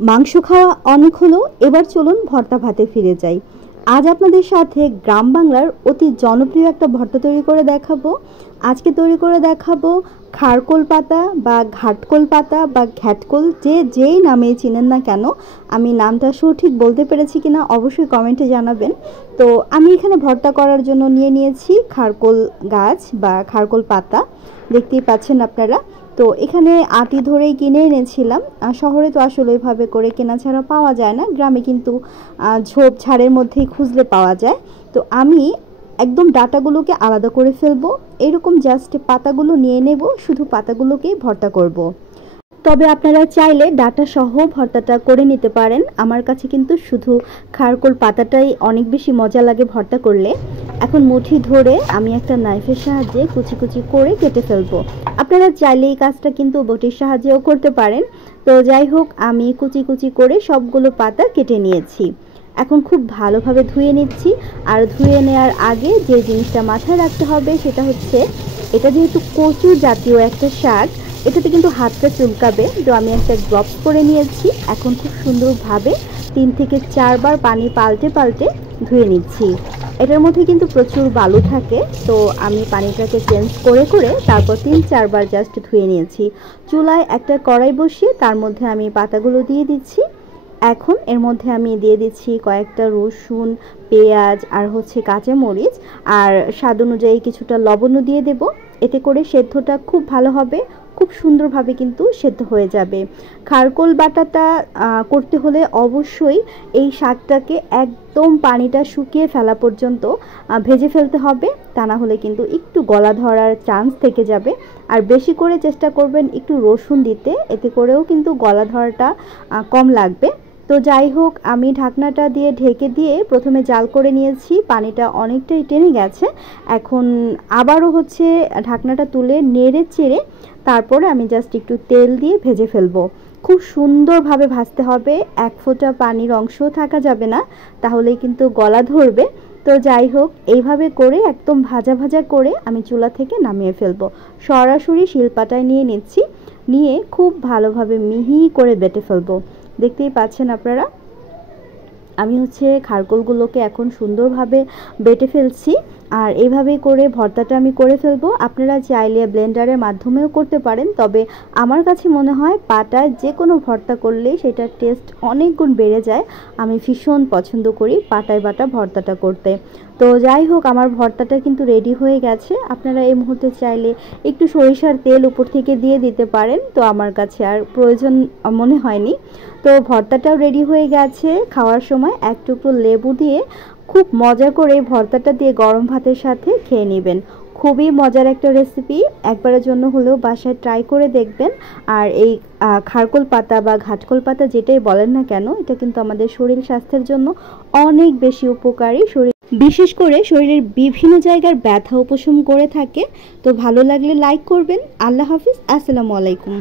মাংস খাওয়া অনেক হলো, এবার চলুন ভর্তা ভাতে ফিরে যাই। আজ আপনাদের সাথে গ্রাম বাংলার অতি জনপ্রিয় একটা ভর্তা তৈরি করে দেখাবো। আজকে তৈরি করে দেখাবো খারকোল পাতা বা ঘাটকোল পাতা বা ঘ্যাটকোল, যেই নামে চিনেন না কেন। আমি নামটা সঠিক বলতে পেরেছি কিনা অবশ্যই কমেন্টে জানাবেন। তো আমি এখানে ভর্তা করার জন্য নিয়েছি খারকোল গাছ বা খারকোল পাতা, দেখতেই পাচ্ছেন আপনারা। তো এখানে আটি ধরেই কিনে এনেছিলাম। শহরে তো আসলে ওইভাবে করে কেনা ছাড়া পাওয়া যায় না, গ্রামে কিন্তু ঝোপঝাড়ের মধ্যেই খুঁজলে পাওয়া যায়। তো আমি একদম ডাটাগুলোকে আলাদা করে ফেলবো, এরকম জাস্ট পাতাগুলো নিয়ে নেব, শুধু পাতাগুলোকেই ভর্তা করব। তবে আপনারা চাইলে ডাটা সহ ভর্তাটা করে নিতে পারেন। আমার কাছে কিন্তু শুধু খারকোল পাতাটাই অনেক বেশি মজা লাগে ভর্তা করলে। এখন মুঠি ধরে আমি একটা নাইফের সাহায্যে কুচি কুচি করে কেটে ফেলবো। আপনারা চাইলে এই কাজটা কিন্তু বটির সাহায্যেও করতে পারেন। তো যাই হোক, আমি কুচি কুচি করে সবগুলো পাতা কেটে নিয়েছি। এখন খুব ভালোভাবে ধুয়ে নিচ্ছি। আর ধুয়ে নেওয়ার আগে যে জিনিসটা মাথায় রাখতে হবে সেটা হচ্ছে, এটা যেহেতু কচু জাতীয় একটা শাক, এটাতে কিন্তু হাতটা চুলকাবে। তো আমি একটা গ্লাভস পরে নিয়েছি। এখন খুব সুন্দরভাবে 3 থেকে 4 বার পানি পাল্টে পাল্টে ধুয়ে নিচ্ছি। এটার মধ্যে কিন্তু প্রচুর বালু থাকে, তো আমি পানিটাকে চেঞ্জ করে করে তারপর 3-4 বার জাস্ট ধুয়ে নিয়েছি। চুলায় একটা কড়াই বসিয়ে তার মধ্যে আমি পাতাগুলো দিয়ে দিচ্ছি। এখন এর মধ্যে আমি দিয়ে দিচ্ছি কয়েকটা রসুন, পেঁয়াজ আর হচ্ছে কাঁচামরিচ, আর স্বাদ অনুযায়ী কিছুটা লবণও দিয়ে দেব। এতে করে সেদ্ধটা খুব ভালো হবে, খুব সুন্দরভাবে কিন্তু সেদ্ধ হয়ে যাবে। খারকোল বাটাটা করতে হলে অবশ্যই এই শাকটাকে একদম পানিটা শুকিয়ে ফেলা পর্যন্ত ভেজে ফেলতে হবে, তা না হলে কিন্তু একটু গলা ধরার চান্স থেকে যাবে। আর বেশি করে চেষ্টা করবেন একটু রসুন দিতে, এতে করেও কিন্তু গলা ধরাটা কম লাগবে। তো যাই হোক, আমি ঢাকনাটা দিয়ে ঢেকে দিয়ে প্রথমে জাল করে নিয়েছি, পানিটা অনেকটাই টেনে গেছে। এখন আবারও হচ্ছে ঢাকনাটা তুলে নেড়ে চেড়ে তারপরে আমি জাস্ট একটু তেল দিয়ে ভেজে ফেলবো। খুব সুন্দরভাবে ভাজতে হবে, এক ফোঁটা পানির অংশও থাকা যাবে না, তাহলেই কিন্তু গলা ধরবে। তো যাই হোক, এইভাবে করে একদম ভাজা ভাজা করে আমি চুলা থেকে নামিয়ে ফেলবো। সরাসরি শিলপাটায় নিয়ে নিচ্ছি, নিয়ে খুব ভালোভাবে মিহি করে বেটে ফেলবো। দেখতেই পাচ্ছেন আপনারা, আমি হচ্ছে খারকোলগুলোকে এখন সুন্দরভাবে বেটে ফেলছি। আর এইভাবেই করে ভর্তাটা আমি করে ফেলবো। আপনারা চাইলে ব্লেন্ডারের মাধ্যমেও করতে পারেন, তবে আমার কাছে মনে হয় পাটায় যে কোনো ভর্তা করলে সেটার টেস্ট অনেক গুণ বেড়ে যায়। আমি ভীষণ পছন্দ করি পাটায় বাটা ভর্তাটা করতে। তো যাই হোক, আমার ভর্তাটা কিন্তু রেডি হয়ে গেছে। আপনারা এই মুহূর্তে চাইলে একটু সরিষার তেল উপর থেকে দিয়ে দিতে পারেন, তো আমার কাছে আর প্রয়োজন মনে হয়নি। তো ভর্তাটাও রেডি হয়ে গেছে। খাওয়ার সময় এক টুকরো লেবু দিয়ে খুব মজা করে ভর্তাটা দিয়ে গরম ভাতের সাথে খেয়ে নেবেন। খুবই মজার একটা রেসিপি, একবারের জন্য হলেও বাসায় ট্রাই করে দেখবেন। আর এই খারকোল পাতা বা ঘাটকোল পাতা যেটাই বলেন না কেন, এটা কিন্তু আমাদের শরীর স্বাস্থ্যের জন্য অনেক বেশি উপকারী। বিশেষ করে শরীরের বিভিন্ন জায়গার ব্যথা উপশম করে থাকে। তো ভালো লাগলে লাইক করবেন। আল্লাহ হাফিজ, আসসালামু আলাইকুম।